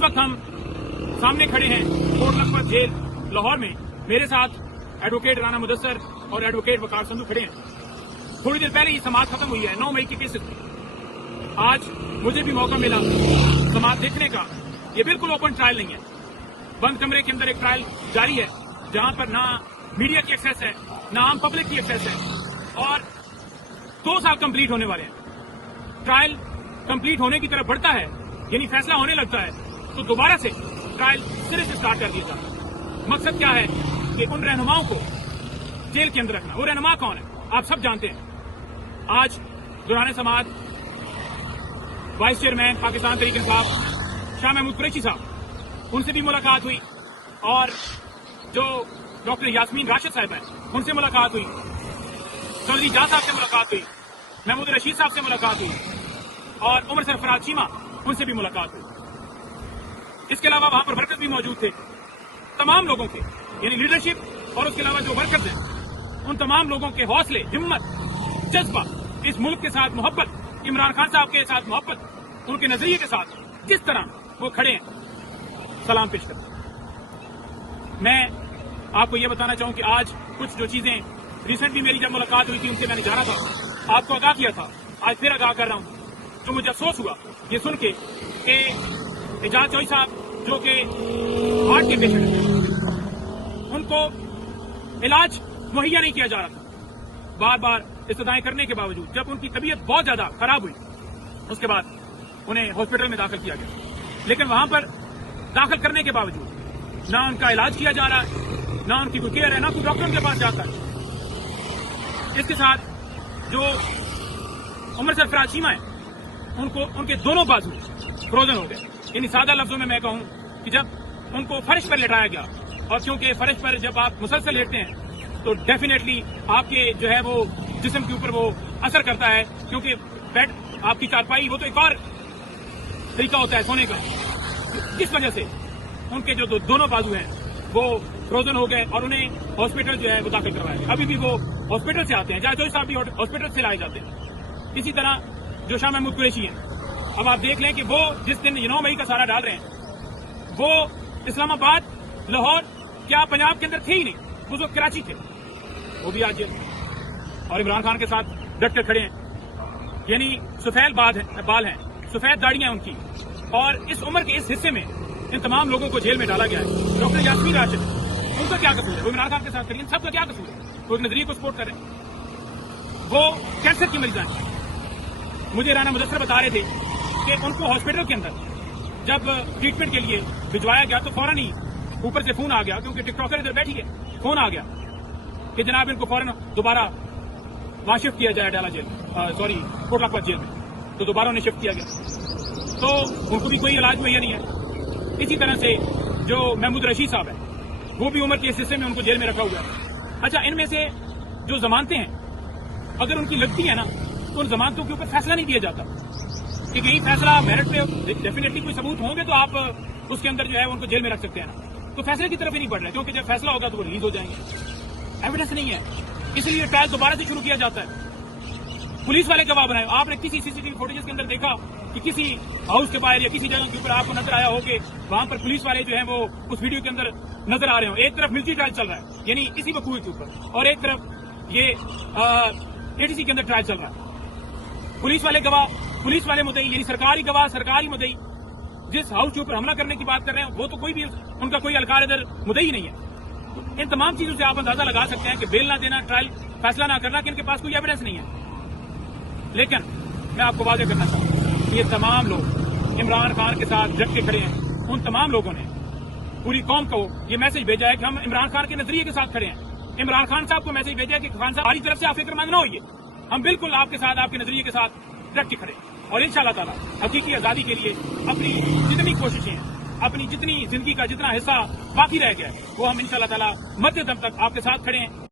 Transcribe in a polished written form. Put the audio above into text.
इस वक्त हम सामने खड़े हैं कोट लखपत जेल लाहौर में। मेरे साथ एडवोकेट राना मुदस्सर और एडवोकेट वकार संधू खड़े हैं। थोड़ी देर पहले ये समाअत खत्म हुई है 9 मई के केसेस में। आज मुझे भी मौका मिला समाअत देखने का। ये बिल्कुल ओपन ट्रायल नहीं है, बंद कमरे के अंदर एक ट्रायल जारी है जहां पर ना मीडिया की एक्सेस है ना आम पब्लिक की एक्सेस है, और 2 साल कंप्लीट होने वाले हैं। ट्रायल कंप्लीट होने की तरफ बढ़ता है, यानी फैसला होने लगता है, तो दोबारा से ट्रायल सिरे से स्टार्ट कर दिया जाता है। मकसद क्या है कि उन रहनुमाओं को जेल के अंदर रखना। वो रहनुमा कौन है आप सब जानते हैं। आज दौरान समाअत वाइस चेयरमैन पाकिस्तान तहरीक इंसाफ शाह महमूद कुरैशी साहब, उनसे भी मुलाकात हुई, और जो डॉक्टर यास्मीन राशिद साहब हैं उनसे मुलाकात हुई, चौधरी जाह साहब से मुलाकात हुई, महमूद रशीद साहब से मुलाकात हुई, और उमर सरफराज चीमा उनसे भी मुलाकात हुई। इसके अलावा वहां पर वर्कर्स भी मौजूद थे। तमाम लोगों के यानी लीडरशिप और उसके अलावा जो वर्कर्स हैं, उन तमाम लोगों के हौसले, हिम्मत, जज्बा, इस मुल्क के साथ मोहब्बत, इमरान खान साहब के साथ मोहब्बत, उनके नजरिए के साथ जिस तरह वो खड़े हैं, सलाम पेश करते हैं। मैं आपको ये बताना चाहूं कि आज कुछ जो चीजें रिसेंटली मेरी जब मुलाकात हुई थी उनसे मैंने जाना था, आपको आगाह किया था, आज फिर आगाह कर रहा हूं। जो मुझे अफसोस हुआ ये सुन के कि एजाज चौधरी साहब जो कि हार्ट के पेशेंट हैं, उनको इलाज मुहैया नहीं किया जा रहा था। बार बार इस्तदाएं करने के बावजूद जब उनकी तबीयत बहुत ज्यादा खराब हुई, उसके बाद उन्हें हॉस्पिटल में दाखिल किया गया, लेकिन वहां पर दाखिल करने के बावजूद ना उनका इलाज किया जा रहा है, ना उनकी कोई केयर है, ना कोई डॉक्टर के पास जाता है। इसके साथ जो उमर सरफराज चीमा है, उनको उनके दोनों बाजू फ्रोजन हो गए। यानी सादा लफ्जों में मैं कहूं कि जब उनको फर्श पर लेटाया गया, और क्योंकि फर्श पर जब आप मुसलसल लेटते हैं तो डेफिनेटली आपके जो है वो जिस्म के ऊपर वो असर करता है, क्योंकि बेड आपकी चारपाई वो तो एक और तरीका होता है सोने का। इस वजह से उनके जो दोनों बाजू हैं वो फ्रोजन हो गए, और उन्हें हॉस्पिटल जो है वो दाखिल करवाया गया। अभी भी वो हॉस्पिटल से आते हैं, जायद साहब भी हॉस्पिटल से लाए जाते हैं। इसी तरह जो शाह महमूद कुरैशी हैं, अब आप देख लें कि वो जिस दिन 9 मई का सारा डाल रहे हैं, वो इस्लामाबाद, लाहौर, क्या पंजाब के अंदर थे ही नहीं, वो कराची थे, वो भी आज जेल में। और इमरान खान के साथ डट कर खड़े हैं, यानी सफेद बाल हैं, सफेद दाढ़ियां उनकी, और इस उम्र के इस हिस्से में इन तमाम लोगों को जेल में डाला गया है। डॉक्टर यास्मीन राशिद, उनका क्या कसूर है? वो इमरान खान के साथ खड़ी, सबका क्या कसूर है? वो एक नजरिए को सपोर्ट कर रहे हैं। वो कैंसर की मरीज हैं। मुझे राना मुदस्सर बता रहे थे कि उनको हॉस्पिटल के अंदर जब ट्रीटमेंट के लिए भिजवाया गया तो फौरन ही ऊपर से फोन आ गया, क्योंकि टिकटॉकर इधर बैठी है, फोन आ गया कि जनाब इनको फौरन दोबारा वहां शिफ्ट किया जाए डाला jail, sorry Kot Lakhpat jail में। तो दोबारा उन्हें शिफ्ट किया गया, तो उनको भी कोई इलाज मुहैया नहीं है। इसी तरह से जो महमूद रशीद साहब है, वो भी उम्र के इस हिस्से में उनको जेल में रखा हुआ है। अच्छा, इनमें से जो जमानतें हैं अगर उनकी लगती है ना, तो उन जमानतों के ऊपर फैसला नहीं दिया जाता, कि कहीं फैसला मेरिट पे डेफिनेटली कोई सबूत होंगे तो आप उसके अंदर जो है उनको जेल में रख सकते हैं ना, तो फैसले की तरफ ही नहीं बढ़ रहे, क्योंकि जब फैसला होगा तो वो रिलीज हो जाएंगे। एविडेंस नहीं है, इसलिए ट्रायल दोबारा से शुरू किया जाता है। पुलिस वाले गवाह बनाए। आपने किसी सीसीटीवी फुटेजेस के अंदर देखा कि किसी हाउस के बाहर या किसी जगह के ऊपर आपको नजर आया हो कि वहां पर पुलिस वाले जो है वो उस वीडियो के अंदर नजर आ रहे हो? एक तरफ मिलिट्री ट्रायल चल रहा है, यानी इसी वकूल के ऊपर, और एक तरफ ये एटीसी के अंदर ट्रायल चल रहा है। पुलिस वाले गवाह, पुलिस वाले मुद्दई, यानी सरकारी गवाह, सरकारी मुद्दई, जिस हाउस के ऊपर हमला करने की बात कर रहे हैं वो तो कोई भी उनका कोई अलकार इधर मुद्दई नहीं है। इन तमाम चीजों से आप अंदाजा लगा सकते हैं कि बेल ना देना, ट्रायल फैसला ना करना, कि इनके पास कोई एविडेंस नहीं है। लेकिन मैं आपको वादे करना चाहता हूं, ये तमाम लोग इमरान खान के साथ डट के खड़े हैं। उन तमाम लोगों ने पूरी कौम को ये मैसेज भेजा है कि हम इमरान खान के नजरिए के साथ खड़े हैं। इमरान खान साहब को मैसेज भेजा है कि खान साहब हमारी तरफ से आप फिक्रमंद ना होइए, हम बिल्कुल आपके साथ, आपके नजरिए के साथ डट के खड़े हैं। और इंशाअल्लाह ताला हकीकी आजादी के लिए अपनी जितनी कोशिशें हैं, अपनी जितनी जिंदगी का जितना हिस्सा बाकी रह गया है, वो हम इंशाअल्लाह ताला मध्य दम तक आपके साथ खड़े हैं।